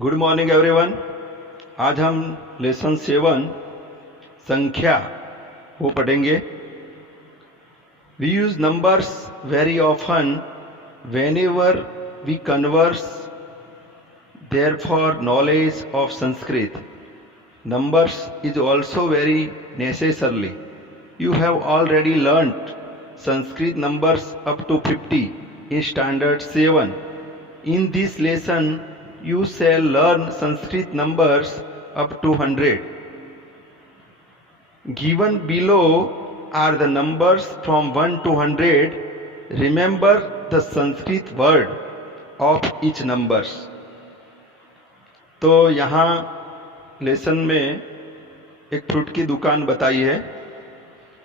Good morning everyone. आज हम lesson 7 संख्या वो पढ़ेंगे। We use numbers very often whenever we converse there for knowledge of Sanskrit. Numbers is also very necessarily. You have already learnt Sanskrit numbers up to 50 in Standard 7. In this lesson, you shall learn Sanskrit numbers up to 100. Given below are the numbers from 1 to 100. Remember the Sanskrit word of each numbers. तो यहाँ lesson में एक fruit की दुकान बताई है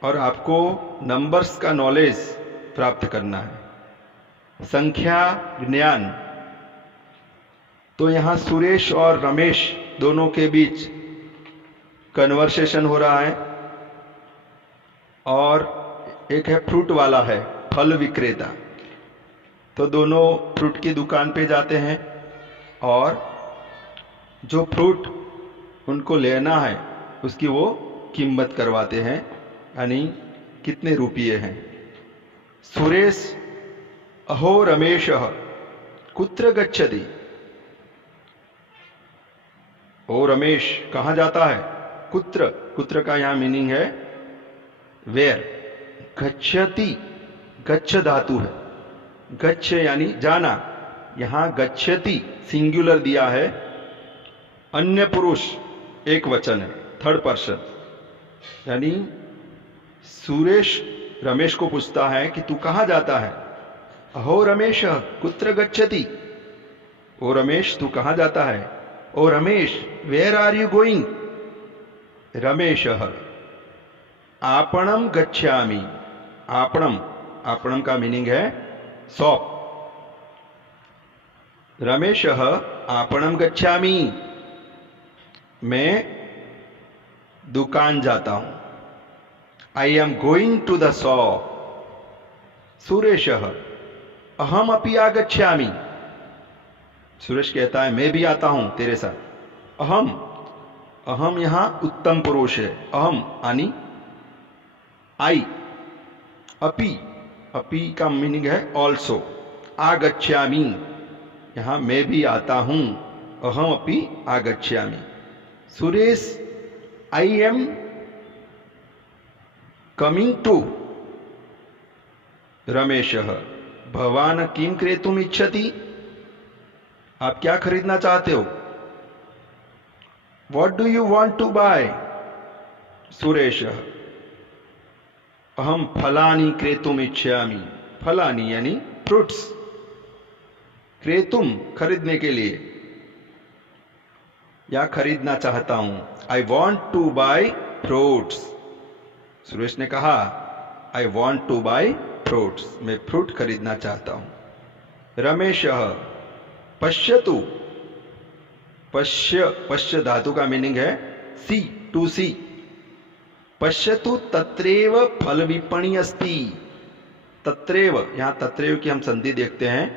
और आपको नंबर्स का नॉलेज प्राप्त करना है, संख्या ज्ञान। तो यहाँ सुरेश और रमेश दोनों के बीच कन्वर्सेशन हो रहा है और एक है फ्रूट वाला है, फल विक्रेता। तो दोनों फ्रूट की दुकान पे जाते हैं और जो फ्रूट उनको लेना है उसकी वो कीमत करवाते हैं, यानी कितने रुपये हैं। सुरेश अहो रमेश कुत्र गच्छति। ओ रमेश कहाँ जाता है। कुत्र, कुत्र का यहाँ मीनिंग है वेयर। गच्छति, गच्छ धातु है, गच्छ यानी जाना। यहाँ गच्छति सिंगुलर दिया है, अन्य पुरुष एक वचन है, थर्ड पर्सन। यानी सुरेश रमेश को पूछता है कि तू कहां जाता है। अहो रमेश कुत्र गच्छति। ओ रमेश तू कहां जाता है। ओ Ramesh where are you going. Ramesh आपणम गच्छामि। आपणम, आपणम का मीनिंग है शॉप। रमेश आपणम गच्छामि, मैं दुकान जाता हूं। I am going to the shop. Suresh अहम अपि आगच्छामि। सुरेश कहता है मैं भी आता हूं तेरे साथ। अहम, अहम यहां उत्तम पुरुष है। अहम यानी आई। अपि, अपि का मीनिंग है ऑल्सो। आगच्छामि यहां मैं भी आता हूं। अहम अपि आगच्छामि। Suresh I am coming too. Ramesh भवान किम क्रेतुम इच्छति। आप क्या खरीदना चाहते हो। What do you want to buy. Suresh अहम फलानी क्रेतुम इच्छामि। फलानी यानी फ्रूट्स, क्रेतुम खरीदने के लिए या खरीदना चाहता हूं। I want to buy fruits. Suresh ने कहा I want to buy fruits, मैं फ्रूट खरीदना चाहता हूं। रमेश पश्यतु। पश्य, पश्य धातु का मीनिंग है सी, टू सी। पश्यतु तत्रैव फल विपणी अस्ति। तत्रैव, यहां तत्रैव की हम संधि देखते हैं।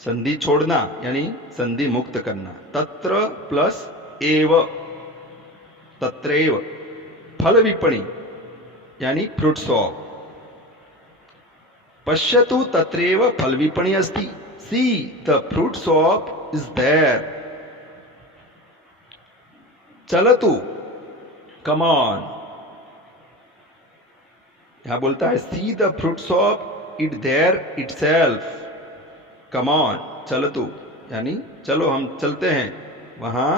संधि छोड़ना यानी संधि मुक्त करना। तत्र प्लस एव, तत्रैव। फल विपणी यानी फ्रूट शॉप। पश्यतु तत्रैव फल विपणी अस्ति। See the fruit shop is there. चलतु, कम ऑन। यहां बोलता है see the fruit shop it there itself. Come on, चलतु यानी चलो हम चलते हैं, वहां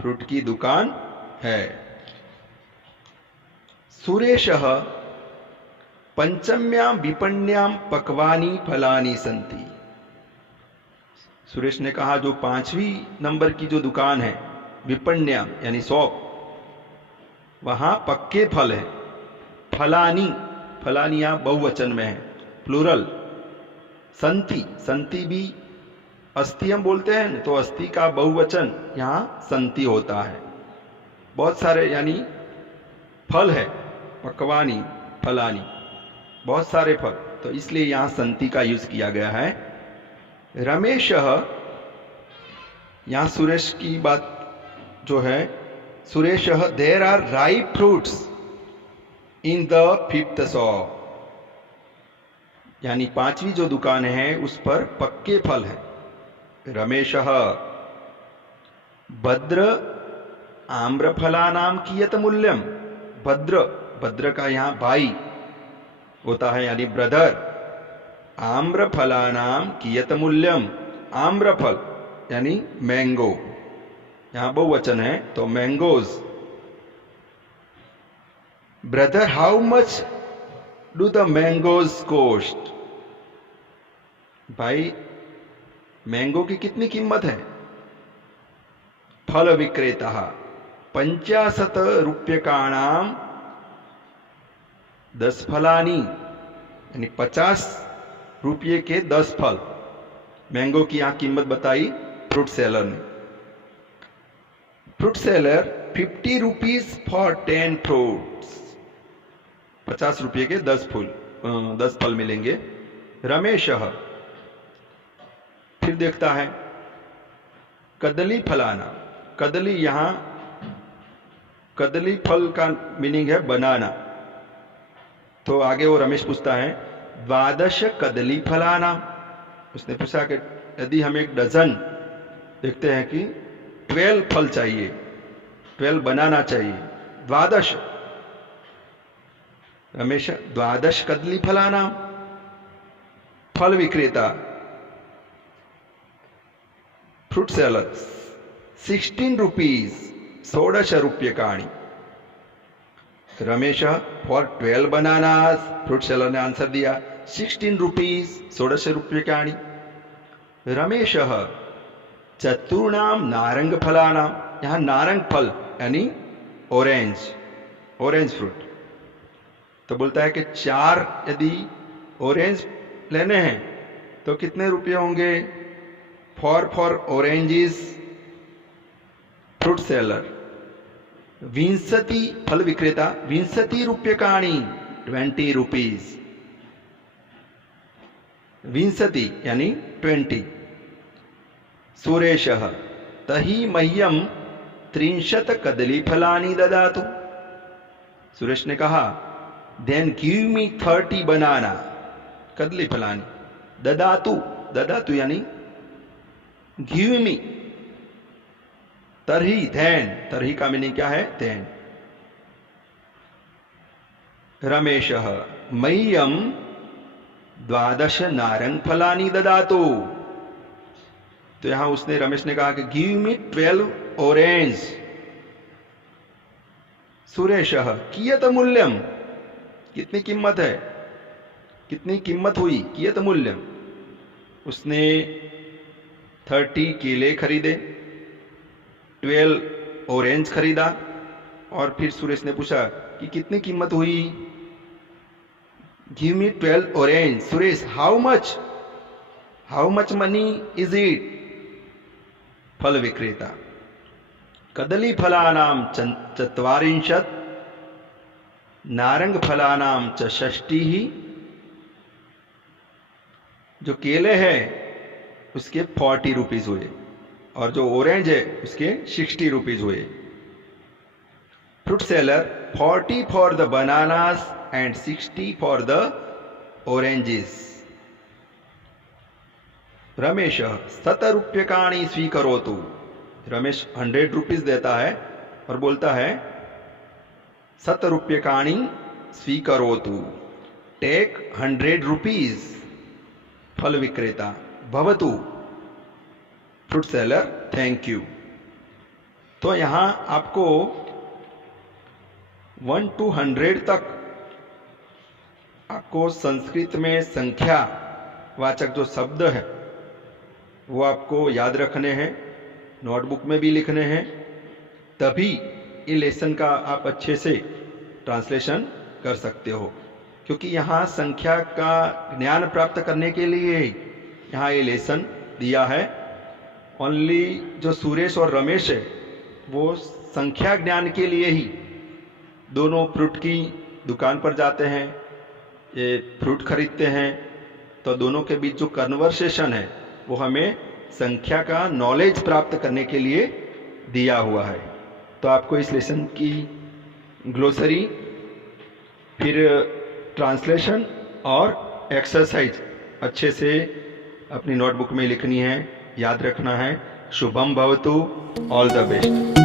फ्रूट की दुकान है। सुरेश पंचम्यां विपण्यां पक्वानी फलानी संति। सुरेश ने कहा जो 5वीं नंबर की जो दुकान है, विपण्यां यानी शॉप, वहां पक्के फल है। फलानी, फलानी यहां बहुवचन में है, प्लूरल। संति, संति भी अस्थि हम बोलते हैं, तो अस्थि का बहुवचन यहां संति होता है। बहुत सारे यानी फल है, पकवानी फलानी, बहुत सारे फल, तो इसलिए यहां संति का यूज किया गया है। रमेश यहां सुरेश की बात जो है, Suresh there are ripe fruits in the 5th shop, यानी 5वीं जो दुकान है उस पर पक्के फल है। रमेश भद्र आम्रफलानाम कियत मूल्यम, भद्र, भद्र का यहां भाई होता है यानी ब्रदर। आम्रफलानाम कियत मूल्यम, आम्रफल यानी मैंगो, यहां बहुवचन है तो mangoes. Brother how much do the mangoes cost, भाई मैंगो की कितनी कीमत है। फल विक्रेता 50 रूप्यकाणाम 10 फलानी, यानी 50 रुपये के 10 फल। मैंगो की यहां कीमत बताई फ्रूट सेलर ने। Fruit seller 50 rupees for 10 fruits, 50 रुपये के 10 फल मिलेंगे। रमेश फिर देखता है कदली फलाना, कदली यहां कदली फल का मीनिंग है बनाना। तो आगे वो रमेश पूछता है 12 कदली फलाना, उसने पूछा कि यदि हम एक डजन देखते हैं कि 12 फल चाहिए, 12 बनाना चाहिए, 12। रमेश 12 कदली फलाना। फल विक्रेता फ्रूट सेलर 16 रुपीज 16 रूप्यकाणि। Ramesh for 12 bananas, fruit seller ने आंसर दिया 16 रुपीज 16 रूप्यकाणि। रमेश चतुर्णाम नारंग फलानाम, यहां नारंग फल यानी ऑरेंज, ऑरेंज फ्रूट। तो बोलता है कि 4 यदि ऑरेंज लेने हैं तो कितने रुपये होंगे। फॉर ऑरेंजेस, फ्रूट सेलर 20 फल विक्रेता 20 रूप्यकाणि 20 रुपीज, 20 यानी 20। सुरेश तही मह्यम 30 कदली फलानी ददातु, सुरेश ने कहा देन गिव मी 30 बनाना कदली फलानी। ददातु, ददातु यानी गिव मी। तरही धैन, तरही का मीनिंग क्या है धैन। रमेश मह्यम 12 नारंग फलानी ददातु, तो यहां उसने रमेश ने कहा कि गिव मी 12 ऑरेंज। सुरेश कियत मूल्यम, कितनी कीमत है, कितनी कीमत हुई। कियत मूल्यम, उसने 30 केले खरीदे, 12 ऑरेंज खरीदा, और फिर सुरेश ने पूछा कि कितनी कीमत हुई। Give me 12 orange. Suresh how much money is it. फल विक्रेता कदली फलानाम 40 नारंग फलानाम च 60। जो केले हैं उसके 40 रुपीज हुए और जो ऑरेंज है उसके 60 रुपीज हुए। Fruit seller 40 for the bananas and 60 for the oranges. Ramesh 100 रूप्यकाणि स्वीकरोतु। रमेश 100 रुपीज देता है और बोलता है 100 रूप्यकाणि स्वीकरोतु, टेक 100 रुपीज। फल विक्रेता भवतु, फ्रूट सेलर थैंक यू। तो यहां आपको 1 to 100 तक आपको संस्कृत में संख्या वाचक जो शब्द है वो आपको याद रखने हैं, नोटबुक में भी लिखने हैं, तभी ये लेसन का आप अच्छे से ट्रांसलेशन कर सकते हो। क्योंकि यहाँ संख्या का ज्ञान प्राप्त करने के लिए यहाँ ये लेसन दिया है। ओनली जो सुरेश और रमेश है वो संख्या ज्ञान के लिए ही दोनों फ्रूट की दुकान पर जाते हैं, ये फ्रूट खरीदते हैं, तो दोनों के बीच जो कन्वर्सेशन है वो हमें संख्या का नॉलेज प्राप्त करने के लिए दिया हुआ है। तो आपको इस लेसन की ग्लोसरी, फिर ट्रांसलेशन और एक्सरसाइज अच्छे से अपनी नोटबुक में लिखनी है, याद रखना है। शुभम भवतु, ऑल द बेस्ट।